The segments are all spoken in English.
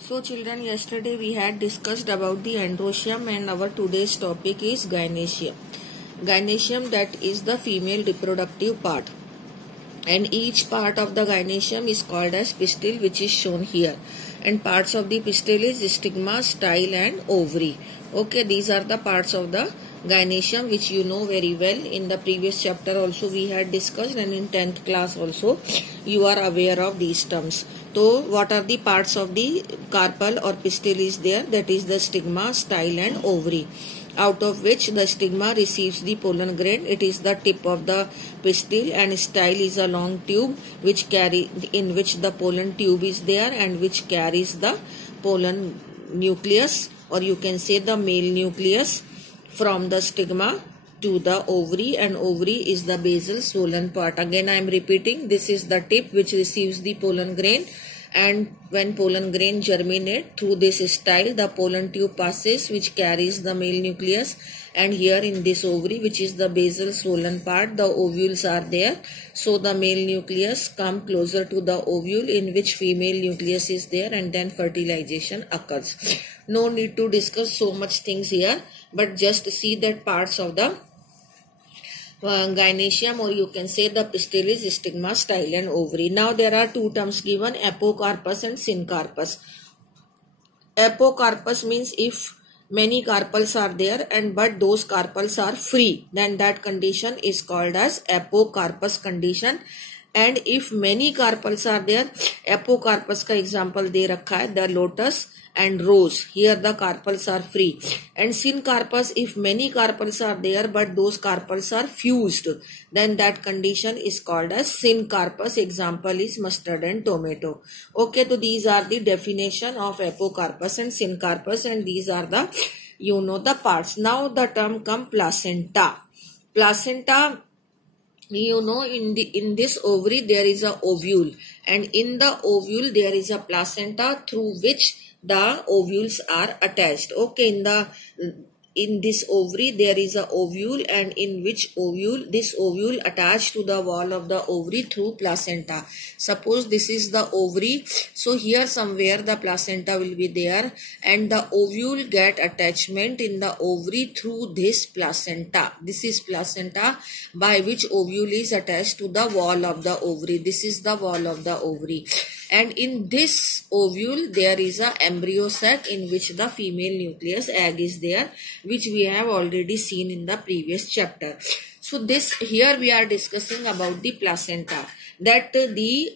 So children, yesterday we had discussed about the androecium and our today's topic is gynoecium. Gynoecium, that is the female reproductive part, and each part of the gynoecium is called as pistil, which is shown here, and parts of the pistil is stigma, style and ovary. Okay, these are the parts of the gynoecium which you know very well. In the previous chapter also we had discussed, and in 10th class also you are aware of these terms. So what are the parts of the carpel or pistil is there? That is the stigma, style and ovary, out of which the stigma receives the pollen grain. It is the tip of the pistil, and style is a long tube in which the pollen tube is there and which carries the pollen nucleus, or you can say the male nucleus, from the stigma to the ovary, and ovary is the basal swollen part. Again I am repeating, this is the tip which receives the pollen grain, and when pollen grain germinate, through this style the pollen tube passes which carries the male nucleus, and here in this ovary, which is the basal swollen part, the ovules are there. So the male nucleus come closer to the ovule in which female nucleus is there, and then fertilization occurs. No need to discuss so much things here, but just see that parts of the gynoecium, or you can say the pistil, is stigma, style and ovary. Now there are two terms given, apocarpus and syncarpus. Apocarpus means if many carpels are there but those carpels are free, then that condition is called as apocarpus condition. And if many carpels are there, apocarpus का example दे रखा है, the lotus and rose. Here the carpels are free. And syncarpus, if many carpels are there but those carpels are fused, then that condition is called as syncarpus. Example is mustard and tomato. Okay, so these are the definition of apocarpus and syncarpus, and these are the, you know, the parts. Now the term come placenta. Placenta, you know, in this ovary there is a ovule, and in the ovule there is a placenta through which the ovules are attached. Okay, in this ovary there is a ovule, and in which this ovule attached to the wall of the ovary through placenta. Suppose this is the ovary, so here somewhere the placenta will be there, and the ovule get attachment in the ovary through this placenta. This is placenta by which ovule is attached to the wall of the ovary. This is the wall of the ovary. And in this ovule there is a embryo sac in which the female nucleus, egg, is there, which we have already seen in the previous chapter. So this here we are discussing about the placenta, that the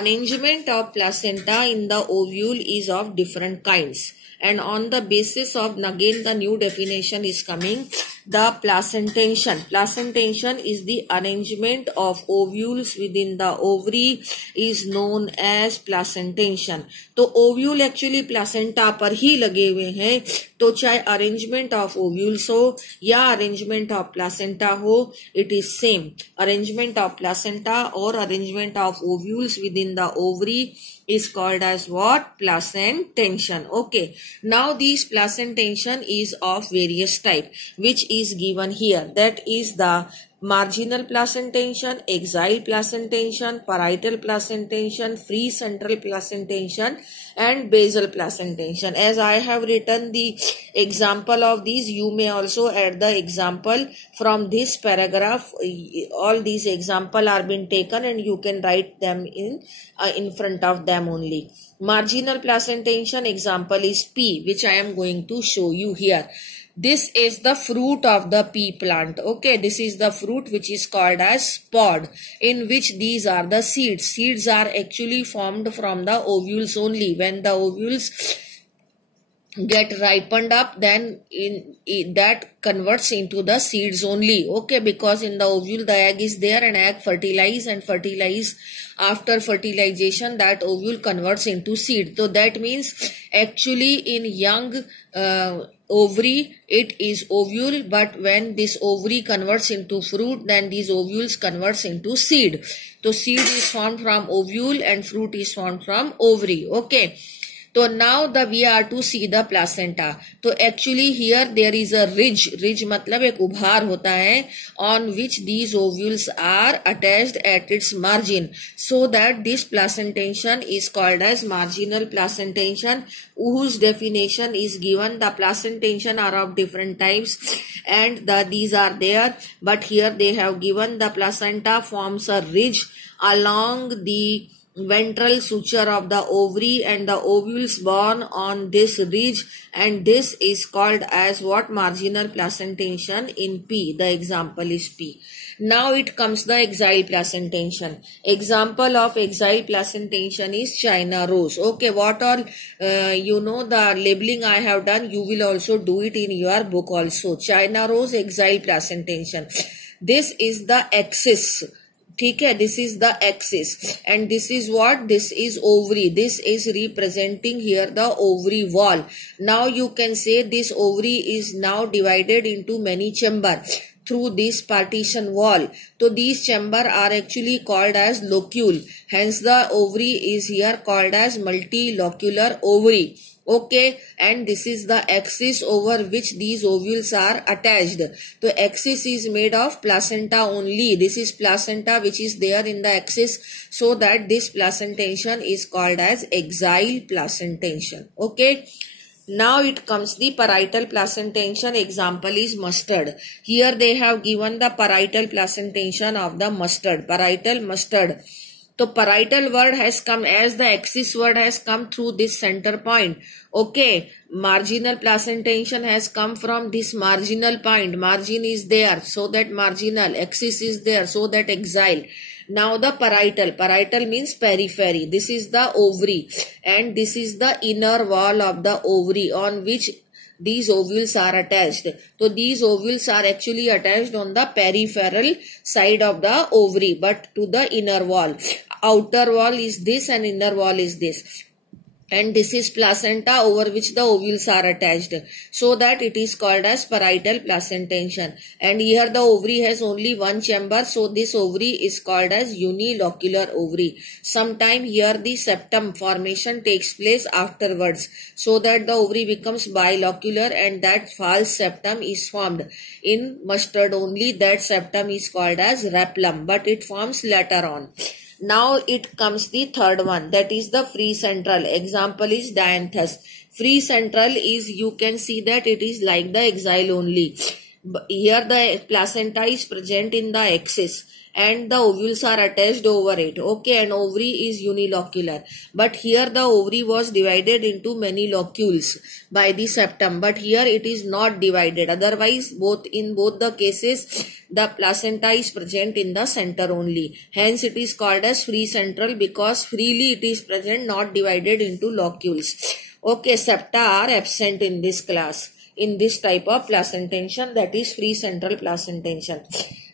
arrangement of placenta in the ovule is of different kinds, and on the basis of, again the new definition is coming, the placentation. Placentation is the arrangement of ovules within the ovary is known as placentation. तो ovule actually placenta पर ही लगे हुए हैं, तो चाहे arrangement of ovules हो या arrangement of placenta हो, it is same. Arrangement of placenta or arrangement of ovules within the ovary is called as what? Placentation. Okay. Now this placentation is of various type, which is given here. That is the marginal placentation, axial placentation, parietal placentation, free central placentation and basal placentation. As I have written the example of these, you may also add the example from this paragraph. All these example are been taken and you can write them in front of them only. Marginal placentation example is pea, which I am going to show you here. This is the fruit of the pea plant. Okay, this is the fruit which is called as pod, in which these are the seeds. Seeds are actually formed from the ovules only. When the ovules get ripened up, then that converts into the seeds only. Okay, because in the ovule the egg is there, and egg fertilize, and fertilize, after fertilization that ovule converts into seed. So that means actually in young ovary it is ovule, but when this ovary converts into fruit, then these ovules converts into seed. So seed is formed from ovule and fruit is formed from ovary. Okay. तो now we are to see the placenta. तो actually here there is a ridge मतलब एक उभार होता है on which these ovules are attached at its margin, so that this placentation is called as marginal placentation, whose definition is given. The placentation are of different types and these are there, but here they have given the placenta forms a ridge along the ventral suture of the ovary and the ovules born on this ridge, and this is called as what? Marginal placentation in P. The example is P. Now it comes the axile placentation. Example of axile placentation is China rose. Okay, what all the labeling I have done, you will also do it in your book also. China rose, axile placentation. This is the axis. ठीक है, this is the axis and this is what? This is ovary. This is representing here the ovary wall. Now you can say this ovary is now divided into many chambers through this partition wall. So these chambers are actually called as locule. Hence the ovary is here called as multilocular ovary. Okay, and this is the axis over which these ovules are attached. The axis is made of placenta only. This is placenta which is there in the axis, so that this placentation is called as axile placentation. Okay. Now it comes the parietal placentation. Example is mustard. Here they have given the parietal placentation of the mustard. Parietal mustard. So parietal word has come as the axis word has come through this center point. Okay, marginal placentation has come from this marginal point. Margin is there, so that marginal. Axis is there, so that axile. Now the parietal means periphery. This is the ovary and this is the inner wall of the ovary on which these ovules are attached. So these ovules are actually attached on the peripheral side of the ovary, but to the inner wall. Outer wall is this and inner wall is this. And this is placenta over which the ovules are attached, so that it is called as parietal placentation. And here the ovary has only one chamber, so this ovary is called as unilocular ovary. Sometime here the septum formation takes place afterwards, so that the ovary becomes bilocular and that false septum is formed. In mustard only that septum is called as raflum, but it forms later on. Now it comes the third one, that is the free central. Example is dianthus. Free central is, you can see that it is like the axile only. Here the placenta is present in the axis and the ovules are attached over it. Okay, and ovary is unilocular. But here the ovary was divided into many locules by the septum. But here it is not divided. Otherwise, in both the cases, the placenta is present in the center only. Hence it is called as free central, because freely it is present, not divided into locules. Okay, septa are absent in this class, in this type of placentation, that is free central placentation.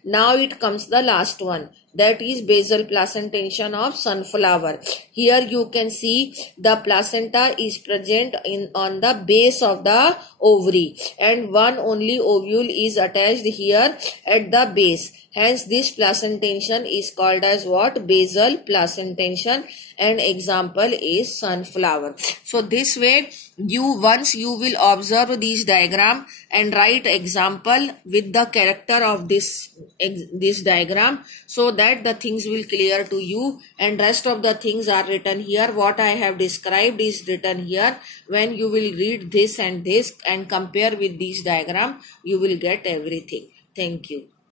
Now it comes the last one, that is basal placentation of sunflower. Here you can see the placenta is present on the base of the ovary and one only ovule is attached here at the base. Hence this placentation is called as what? Basal placentation, and example is sunflower. So this way once you will observe these diagram and write example with the character of this diagram, so that the things will clear to you, and rest of the things are written here. What I have described is written here. When you will read this and compare with this diagram, you will get everything. Thank you.